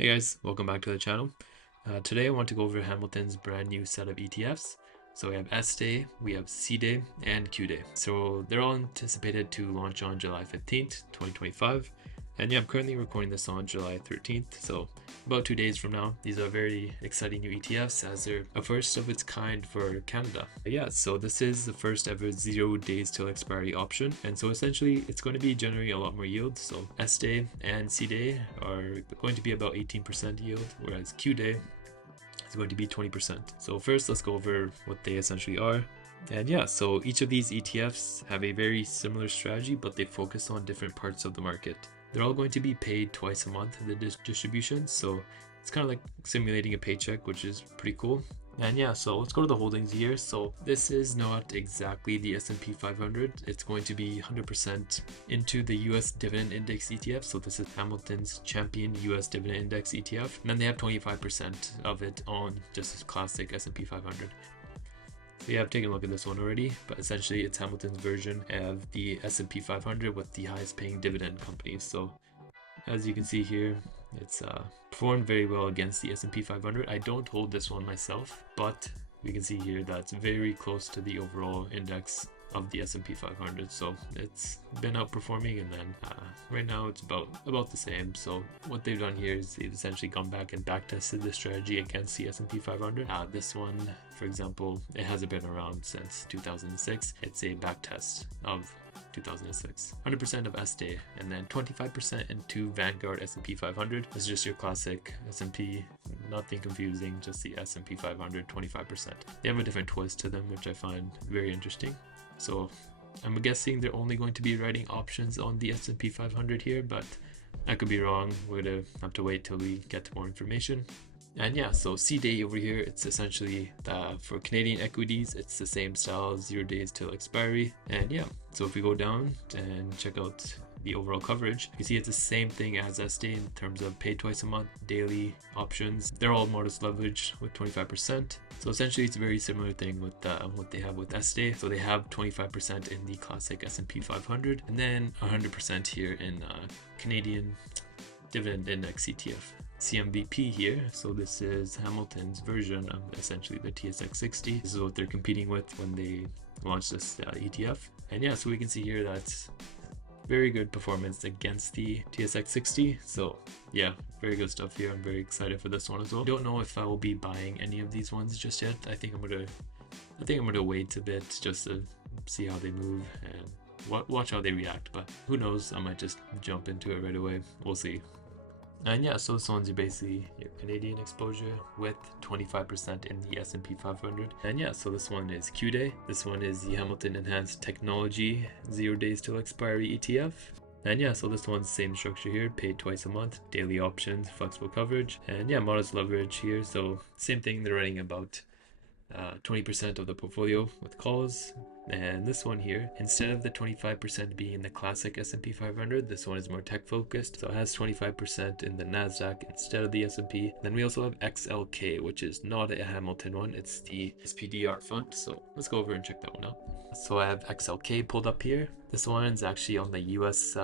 Hey guys, welcome back to the channel. Today I want to go over Hamilton's brand new set of ETFs. So we have SDAY, we have CDAY, and QDAY. So they're all anticipated to launch on July 15th, 2025. And yeah, I'm currently recording this on July 13th, so about 2 days from now. These are very exciting new ETFs as they're a first of its kind for Canada. But yeah, so this is the first ever 0 days till expiry option. And so essentially it's going to be generating a lot more yield. So SDAY and CDAY are going to be about 18% yield, whereas QDAY is going to be 20%. So first let's go over what they essentially are. And yeah, so each of these ETFs have a very similar strategy, but they focus on different parts of the market. They're all going to be paid twice a month, the distribution, so it's kind of like simulating a paycheck, which is pretty cool. And yeah, so let's go to the holdings here. So this is not exactly the S&P 500. It's going to be 100% into the US Dividend Index ETF. So this is Hamilton's Champion US Dividend Index ETF. And then they have 25% of it on just a classic S&P 500. So yeah, I've taken a look at this one already, but essentially it's Hamilton's version of the S&P 500 with the highest paying dividend companies. So as you can see here, it's performed very well against the S&P 500. I don't hold this one myself, but we can see here that's very close to the overall index of the S&P 500, so it's been outperforming, and then right now it's about the same. So what they've done here is they've essentially gone back and back tested the strategy against the S&P 500. This one, for example, it hasn't been around since 2006. It's a back test of 2006. 100% of SDAY, and then 25% into Vanguard S&P 500. It's just your classic S&P, nothing confusing, just the S&P 500, 25%. They have a different twist to them, which I find very interesting. So I'm guessing they're only going to be writing options on the S&P 500 here, but I could be wrong. We're gonna have to wait till we get more information. And yeah, so CDAY over here, it's essentially for Canadian equities, it's the same style, 0 days till expiry. And yeah, so if we go down and check out the overall coverage, you see it's the same thing as SDAY in terms of paid twice a month, daily options. They're all modest leverage with 25%. So essentially it's a very similar thing with what they have with SDAY. So they have 25% in the classic S&P 500 and then 100% here in Canadian Dividend Index ETF. CMVP here, so this is Hamilton's version of essentially the TSX 60. This is what they're competing with when they launch this ETF. And yeah, so we can see here that's very good performance against the TSX 60. So yeah, very good stuff here. I'm very excited for this one as well. Don't know if I will be buying any of these ones just yet. I think I'm gonna wait a bit just to see how they move and watch how they react. But who knows? I might just jump into it right away. We'll see. And yeah, so this one's basically your Canadian exposure with 25% in the S&P 500. And yeah, so this one is QDAY. This one is the Hamilton Enhanced Technology 0 days till expiry ETF. And yeah, so this one's same structure here, paid twice a month, daily options, flexible coverage, and yeah, modest leverage here. So same thing, they're writing about 20% of the portfolio with calls. And this one here, instead of the 25% being in the classic S&P 500, this one is more tech focused, so it has 25% in the Nasdaq instead of the S&P. Then we also have XLK, which is not a Hamilton one, it's the SPDR fund. So let's go over and check that one out. So I have XLK pulled up here. This one's actually on the US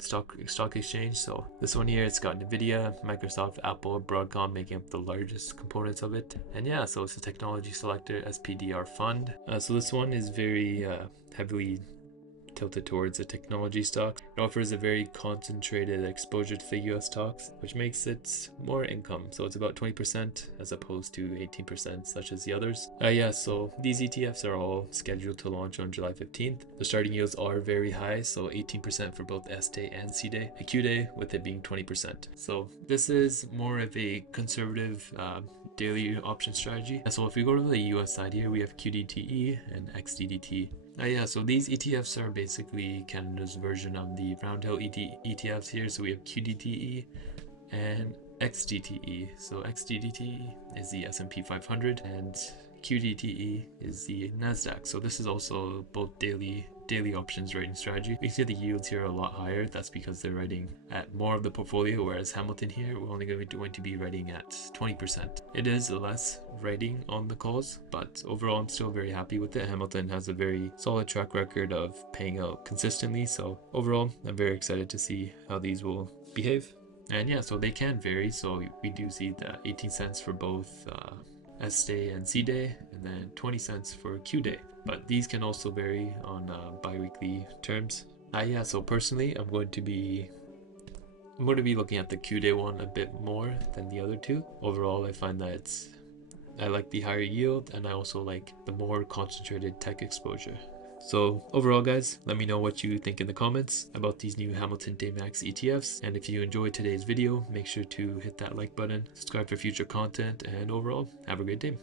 stock exchange. So this one here, it's got Nvidia, Microsoft, Apple, Broadcom making up the largest components of it. And yeah, so it's a technology selector SPDR fund. So this one is very heavily tilted towards the technology stocks. It offers a very concentrated exposure to the US stocks, which makes it more income. So it's about 20% as opposed to 18% such as the others. Yeah, so these ETFs are all scheduled to launch on July 15th. The starting yields are very high, so 18% for both SDAY and CDAY. A QDAY with it being 20%. So this is more of a conservative daily option strategy. So if we go to the US side here, we have QDTE and XDDT. Yeah, so these ETFs are basically Canada's version of the Roundhill ETFs here. So we have QDTE and XDTE. So XDDTE is the S&P 500 and QDTE is the Nasdaq. So this is also both daily options rating strategy. We see the yields here are a lot higher. That's because they're writing at more of the portfolio, whereas Hamilton here, we're only going to be writing at 20%. It is less writing on the calls, but overall I'm still very happy with it. Hamilton has a very solid track record of paying out consistently, so overall I'm very excited to see how these will behave. And yeah, so they can vary. So we do see the 18 cents for both SDAY and CDAY, and then 20 cents for QDAY. But these can also vary on bi-weekly terms. Yeah, so personally, I'm going to be looking at the QDAY one a bit more than the other two. Overall, I find that I like the higher yield, and I also like the more concentrated tech exposure. So overall, guys, let me know what you think in the comments about these new Hamilton DAYMAX ETFs. And if you enjoyed today's video, make sure to hit that like button, subscribe for future content, and overall, have a great day.